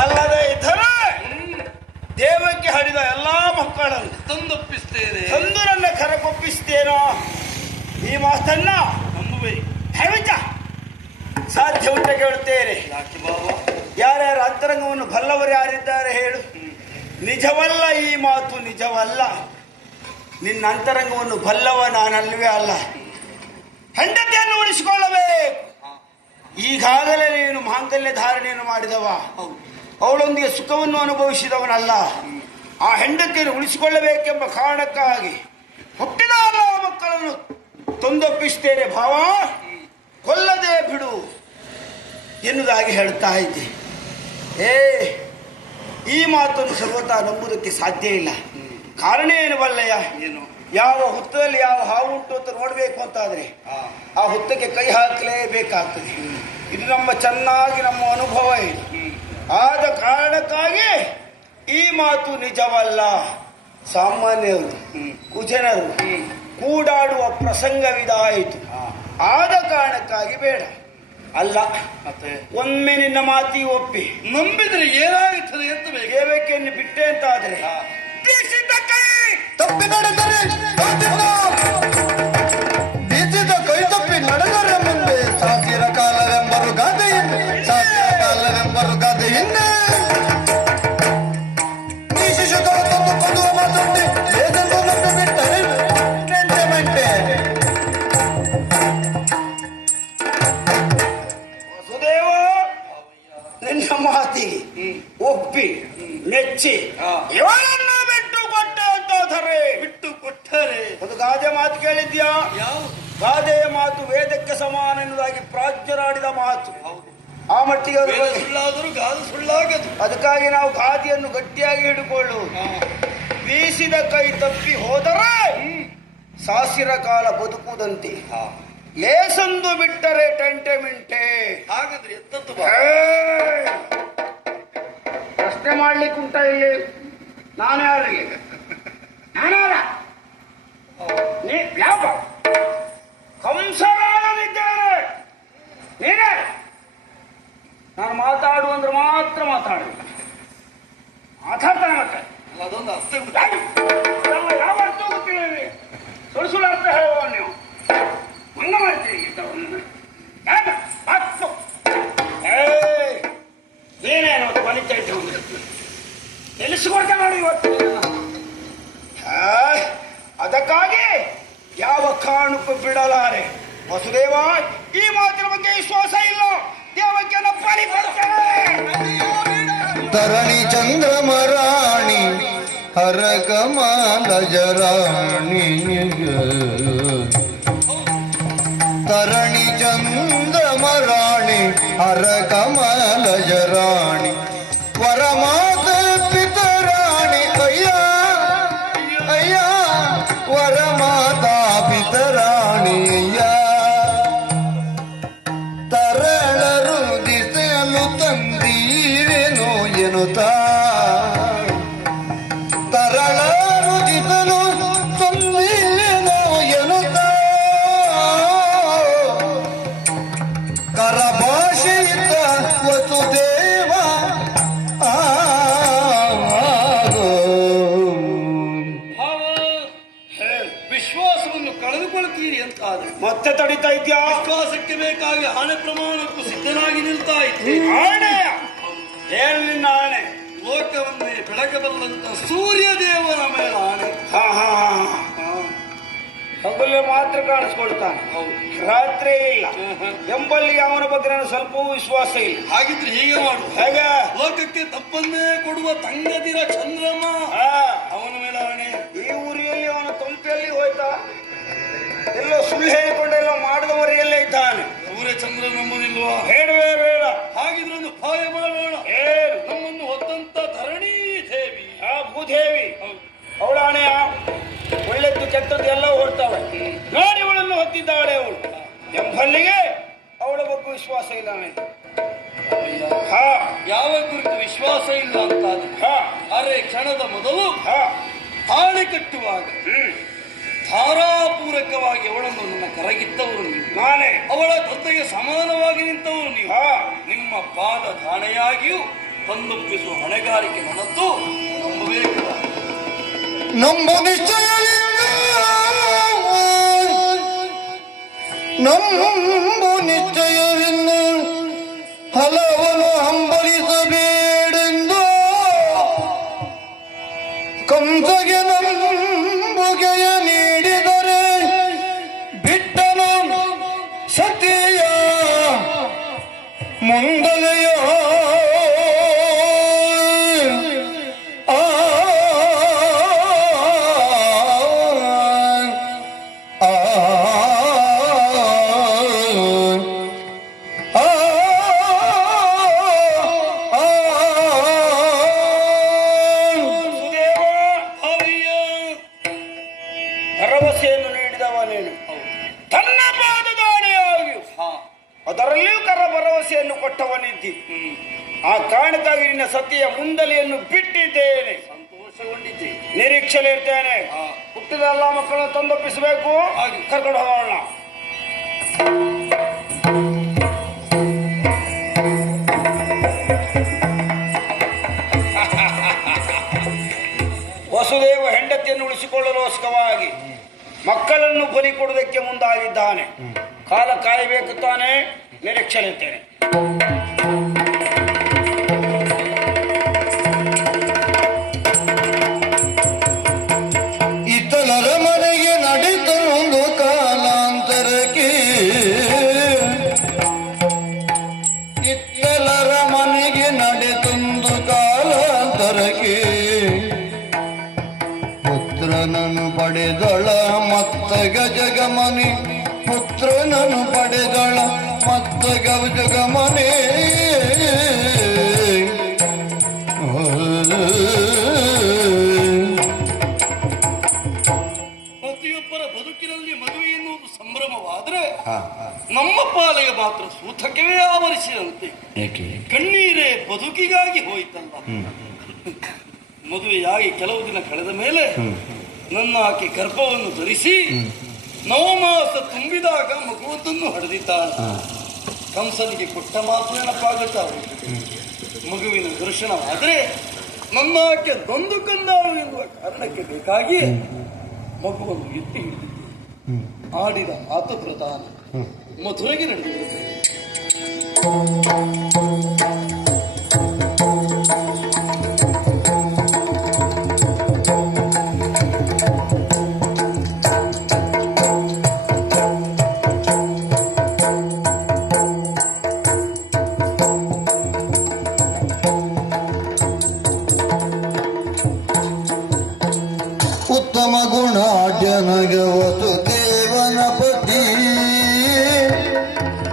ಅಲ್ಲದೆ ಇತರ ದೇವಕ್ಕೆ ಹಡಿದ ಎಲ್ಲಾ ಮಕ್ಕಳನ್ನು ತಂದೊಪ್ಪಿಸ್ತೇನೆ. ತಂದು ನನ್ನ ಕರಕೊಪ್ಪಿಸ್ತೇನೋ ಈ ಮಾತನ್ನ ನಂಬುವೆ. ಸಾಧ್ಯ ಉಂಟ ಕೇಳುತ್ತೇನೆ. ಯಾಕೆ ಬಾಬಾ? ಯಾರ್ಯಾರ ಅಂತರಂಗವನ್ನು ಬಲ್ಲವರು ಯಾರಿದ್ದಾರೆ ಹೇಳು? ನಿಜವಲ್ಲ, ಈ ಮಾತು ನಿಜವಲ್ಲ. ನಿನ್ನ ಅಂತರಂಗವನ್ನು ಬಲ್ಲವ ನಾನಲ್ವೇ ಅಲ್ಲ. ಹೆಂಡತಿಯನ್ನು ಉಳಿಸಿಕೊಳ್ಳಬೇಕು. ಈಗಾಗಲೇ ನೀನು ಮಾಂಗಲ್ಯ ಧಾರಣೆಯನ್ನು ಮಾಡಿದವ, ಅವಳೊಂದಿಗೆ ಸುಖವನ್ನು ಅನುಭವಿಸಿದವನಲ್ಲ. ಆ ಹೆಂಡತಿಯನ್ನು ಉಳಿಸಿಕೊಳ್ಳಬೇಕೆಂಬ ಕಾರಣಕ್ಕಾಗಿ ಹುಟ್ಟಿದ ಮಕ್ಕಳನ್ನು ತಂದೊಪ್ಪಿಸ್ತೇನೆ ಭಾವ, ಕೊಲ್ಲದೆ ಬಿಡು ಎನ್ನುವುದಾಗಿ ಹೇಳ್ತಾ ಇದ್ದೆ. ಈ ಮಾತನ್ನು ಸರ್ವತಾ ನಂಬುವುದಕ್ಕೆ ಸಾಧ್ಯ ಇಲ್ಲ. ಕಾರಣ ಏನು ಬಲ್ಲಯ್ಯ? ಏನು? ಯಾವ ಹುತ್ತದಲ್ಲಿ ಯಾವ ಹಾವು ಉಂಟು ಅಂತ ನೋಡಬೇಕು ಅಂತಾದ್ರೆ ಆ ಹುತ್ತಕ್ಕೆ ಕೈ ಹಾಕಲೇಬೇಕಾಗ್ತದೆ. ಇದು ಚೆನ್ನಾಗಿ ನಮ್ಮ ಅನುಭವ ಇದೆ. ಆದ ಕಾರಣಕ್ಕಾಗಿ ಈ ಮಾತು ನಿಜವಲ್ಲ. ಸಾಮಾನ್ಯರು ಕುಜನರು ಕೂಡಾಡುವ ಪ್ರಸಂಗವಿದಾಯಿತು. ಆದ ಕಾರಣಕ್ಕಾಗಿ ಬೇಡ. ಅಲ್ಲ, ಮತ್ತೆ ಒಮ್ಮೆ ನಿನ್ನ ಮಾತಿ ಒಪ್ಪಿ ನಂಬಿದ್ರೆ ಏನಾಗುತ್ತದೆ ಅಂತ ದೇವಕಿಯನ್ನು ಬಿಟ್ಟೆ ಅಂತಾದ್ರೆ ತಪ್ಪಿ ನಡೆದರೆ ಬೀಸಿದ ಕೈ ತಪ್ಪಿ ನಡೆದರೆ ಮುಂದೆ ಸಾಸಿರ ಕಾಲವೆಂಬರು ಗಾದೆಯಿಂದ ಈ ಶಿಶುಗಳು ತಂದು ಕೊಡುವ ಮಾತುಂಟೆ ಏನೆಂದು ನಂಬಿ ಬಿಟ್ಟರೆ ಮೆಂಟೆ ವಸುದೇವ, ನಿನ್ನ ಮಾತಿಗೆ ಒಪ್ಪಿ ಮೆಚ್ಚಿ ಇವಳನ್ನು ಬಿಟ್ಟು ಕೊಟ್ಟರೆ ಅದು ಗಾದೆ ಮಾತು ಕೇಳಿದ್ಯಾ? ಗಾದೆಯ ಮಾತು ವೇದಕ್ಕೆ ಸಮಾನ ಎನ್ನುವುದಾಗಿ ಪ್ರಾಜ್ಞರಾಡಿದ ಮಾತು. ಆ ಮಟ್ಟಿಗೆ ಗಾದೆ ಸುಳ್ಳಾಗದು. ಅದಕ್ಕಾಗಿ ನಾವು ಗಾದೆಯನ್ನು ಗಟ್ಟಿಯಾಗಿ ಹಿಡಿಕೊಳ್ಳುವುದು. ಬೀಸಿದ ಕೈ ತಪ್ಪಿ ಹೋದರೆ ಸಾಸಿರ ಕಾಲ ಬದುಕುವುದಂತೆ. ಲೇಸಂದು ಬಿಟ್ಟರೆ ಟೆಂಟೆ ಮಿಂಟೆ. ಹಾಗಾದ್ರೆ ಎತ್ತದ್ದು ಪ್ರಶ್ನೆ ಮಾಡ್ಲಿಕ್ಕುಂಟ ಇಲ್ಲಿ? ನಾನು ಯಾರಿಗೆ? ನಾನಾರ ಯಾವ ಕಂಸರಾನಿದ್ದೇನೆ. ನೀನೇ ನಾನು ಮಾತಾಡುವಂದ್ರೆ ಮಾತ್ರ ಮಾತಾಡಲಿಲ್ಲ. ಮಾತಾಡ್ತಾನೆ ಮತ್ತೆ ಅದೊಂದು ಅರ್ಥ ಯಾವ ಅರ್ಥ ಗೊತ್ತಿಲ್ಲ. ಸುಳ್ಳು ಸುಳ್ಳು ಅರ್ಥ ಹೇಳುವ ನೀವು ಮಂಗ ಮಾಡ್ತೀರಿ. ಏನೇನು ಬಲಿತೈತೆ ತಿಳಿಸಿಕೊಡ್ತಾ ನೋಡಿ ಇವತ್ತು. ಅದಕ್ಕಾಗಿ ಯಾವ ಕಾರಣಕ್ಕೂ ಬಿಡಲಾರೆ. ವಸುದೇವ, ಈ ಮಾತಿನ ಬಗ್ಗೆ ವಿಶ್ವಾಸ ಇಲ್ಲ. ದೇವಕ್ಕೆ ಬಲಿ ಕೊಡ್ತೇನೆ. ತರಣಿ ಚಂದ್ರಮರಾಣಿ ಹರಕಮಾಲಜರಾಣಿ ತರಣಿ ಚಂದ್ರಮರಾಣಿ ಹರಕಮಾಲಜರಾಣಿ ವರಮಾತ ಪಿತರಾಣಿ ಅಯ್ಯ ವರಮಾತಾ ಪಿತರಾಣಿ ಅಯ್ಯ ತರಳರು ದಿಸಲು ತಂದೀವೇನೋ ಎನ್ನುತ್ತಾ ತರಳರು ದಿಸಲು ತಂದೀವೇನೋ ಎನ್ನುತ್ತಾ ಕರಭಾಷೆಯಿದ್ದ ವಸುದೇವ ವಿಶ್ವಾಸವನ್ನು ಕಳೆದುಕೊಳ್ತೀರಿ ಅಂತ ಆದ್ರೆ ಮತ್ತೆ ತಡಿತಾ ಇದ್ಯಾ? ವಿಶ್ವಾಸಕ್ಕೆ ಬೇಕಾಗಿ ಆಣೆ ಪ್ರಮಾಣಕ್ಕೂ ಸಿದ್ಧನಾಗಿ ನಿಲ್ತಾ ಇದ್ದೆ. ಆಣೆ ಹೇಳು ನಿನ್ನ ಆಣೆ. ಲೋಕವನ್ನೇ ಬೆಳಗಬಲ್ಲಂತ ಸೂರ್ಯ ದೇವರ ಮೇಲೆ ಆಣೆ. ಹಗಲು ಮಾತ್ರ ಕಾಣಿಸ್ಕೊಳ್ತಾನೆ, ರಾತ್ರಿ ಇಲ್ಲ ಎಂಬಲ್ಲಿ ಅವನ ಬಗ್ಗೆ ನನಗೆ ಸ್ವಲ್ಪವೂ ವಿಶ್ವಾಸ ಇಲ್ಲ. ಹಾಗಿದ್ರೆ ಹೀಗೆ ಮಾಡು. ಹೇಗೆ? ಲೋಕಕ್ಕೆ ತಪ್ಪನ್ನೇ ಕೊಡುವ ತಂಗದಿರ ಚಂದ್ರಮ್ಮ ಅವನ ಮೇಲೆ ಆಣೆ. ಈ ಊರಿಯಲ್ಲಿ ಅವನ ತಂಪೆಯಲ್ಲಿ ಹೋಯ್ತಾ? ಎಲ್ಲೋ ಸುಳ್ಳು ಹೇಳಿಕೊಂಡೆಲ್ಲೋ ಮಾಡಿದವರಿಯಲ್ಲೇ ಇದ್ದಾನೆ. ಸೂರ್ಯ ಚಂದ್ರ ನಂಬುದಿಲ್ವಾ? ಹೇಳುವೇ ಬೇಡ. ಹಾಗಿದ್ರೆ ಒಂದು ಉಪಾಯ ಮಾಡೋಣ. ನಮ್ಮನ್ನು ಹೊತ್ತಂತ ಧರಣಿ ದೇವಿ, ಭೂದೇವಿ, ಅವಳ ಹಣೆಯ ಒಳ್ಳೆದ್ದು ಕೆಟ್ಟದ್ದು ಎಲ್ಲ ಹೊರತಾವೆ. ನೋಡಿ ಅವಳನ್ನು ಹೊತ್ತಿದ್ದಾಳೆ ಅವಳು ಎಂಬಲ್ಲಿಗೆ ಅವಳ ಬಗ್ಗೆ ವಿಶ್ವಾಸ ಇಲ್ಲ ನನಗೆ. ಯಾವ ಕುರಿತು ವಿಶ್ವಾಸ ಇಲ್ಲ ಅಂತ ಅರೆ ಕ್ಷಣದ ಮೊದಲು ಆಣೆ ಕಟ್ಟುವಾಗ ಧಾರಾಪೂರಕವಾಗಿ ಅವಳನ್ನು ಕರಗಿತ್ತವರು ನೀವು, ನಾನೇ. ಅವಳ ತಂದೆಗೆ ಸಮಾನವಾಗಿ ನಿಂತವರು ನೀವು. ಹಾ. ನಿಮ್ಮ ಪಾದ ಧಾಣೆಯಾಗಿಯೂ ತಂದೊಪ್ಪಿಸುವ ಹೊಣೆಗಾರಿಕೆ ನನ್ನದ್ದು, ನಂಬಬೇಕು. ನಂಬು ನಿಶ್ಚಯವಿಲ್ಲ, ನಂಬು ನಿಶ್ಚಯವಿಲ್ಲ, ಹಲವನು ಹಂಬಲಿಸಬೇಡೆಂದು ಕಂಸಗೆ ನಂಬುಗೆಯ ನೀಡಿದರೆ ಬಿಟ್ಟನು ಸತಿಯ ಮುಂದಲೆಯ ಭರವಸೆಯನ್ನು ನೀಡಿದವ ನೀನು. ತನ್ನ ಪಾದದಾಣೆಯಾಗಿಯೂ ಅದರಲ್ಲಿಯೂ ಭರವಸೆಯನ್ನು ಕೊಟ್ಟವನಿದ್ದಿ. ಆ ಕಾರಣಕ್ಕಾಗಿ ನಿನ್ನ ಸತಿಯ ಮುಂದಲಿಯನ್ನು ಬಿಟ್ಟಿದ್ದೇನೆ. ಸಂತೋಷಗೊಂಡಿದ್ದೆ. ನಿರೀಕ್ಷೆಯಲ್ಲಿ ಇರ್ತೇನೆ. ಹುಟ್ಟಿದ ಎಲ್ಲ ಮಕ್ಕಳನ್ನು ತಂದೊಪ್ಪಿಸಬೇಕು. ಕರ್ಕೊಂಡು ಹೋಗೋಣ. ವಸುದೇವ ಹೆಂಡತಿಯನ್ನು ಉಳಿಸಿಕೊಳ್ಳಲೋಸ್ಕರವಾಗಿ ಮಕ್ಕಳನ್ನು ಬಲಿ ಕೊಡುವುದಕ್ಕೆ ಮುಂದಾಗಿದ್ದಾನೆ. ಕಾಲ ಕಾಯಬೇಕು ತಾನೇ. ನಿರೀಕ್ಷೆಯಲ್ಲಿರ್ತೇನೆ. ಇತಲರ ಮನೆಗೆ ನಡೀತೊಂದು ಕಾಲಾಂತರಕ್ಕೆ, ಇತ್ತಲರ ಮನೆಗೆ ನಡೆತೊಂದು ಕಾಲಾಂತರಕ್ಕೆ, ಪುತ್ರನನ್ನು ಪಡೆದಳ ಮತ್ತ ಗಜಗಮನೆ, ಪುತ್ರನನ್ನು ಪಡೆದಳ ಮತ್ತ ಗಜಗಮನೆ. ಪ್ರತಿಯೊಬ್ಬರ ಬದುಕಿನಲ್ಲಿ ಮದುವೆ ಎನ್ನುವುದು ಸಂಭ್ರಮವಾದರೆ ನಮ್ಮ ಪಾಲಿಗೆ ಮಾತ್ರ ಸೂತಕವೇ ಆವರಿಸಿದಂತೆ. ಕಣ್ಣೀರೇ ಬದುಕಿಗಾಗಿ ಹೋಯಿತಲ್ಲ. ಮದುವೆಯಾಗಿ ಕೆಲವು ದಿನ ಕಳೆದ ಮೇಲೆ ನನ್ನ ಆಕೆ ಗರ್ಭವನ್ನು ಧರಿಸಿ ನವಮಾಸ ತುಂಬಿದಾಗ ಮಗುವೊಂದನ್ನು ಹಡೆದಿದ್ದಾಳೆ. ಕಂಸನಿಗೆ ಕೊಟ್ಟ ಮಾತು ನೆನಪಾಗುತ್ತಾರೆ. ಮಗುವಿನ ದರ್ಶನವಾದರೆ ನನ್ನ ಆಕೆ ನೊಂದು ಕಂದಾಳು ಎನ್ನುವ ಕಾರಣಕ್ಕೆ ಬೇಕಾಗಿ ಮಗುವನ್ನು ಎತ್ತಿ ಹಿಡಿದಿದ್ದೆ. ಆಡಿದ ಮಾತು ಪ್ರಧಾನ. ಮಧುರೆಗೆ ನಡೆದಿರುತ್ತದೆ. ಉತ್ತಮ ಗುಣಾಢ್ಯನಗೆ ವಸುತೆ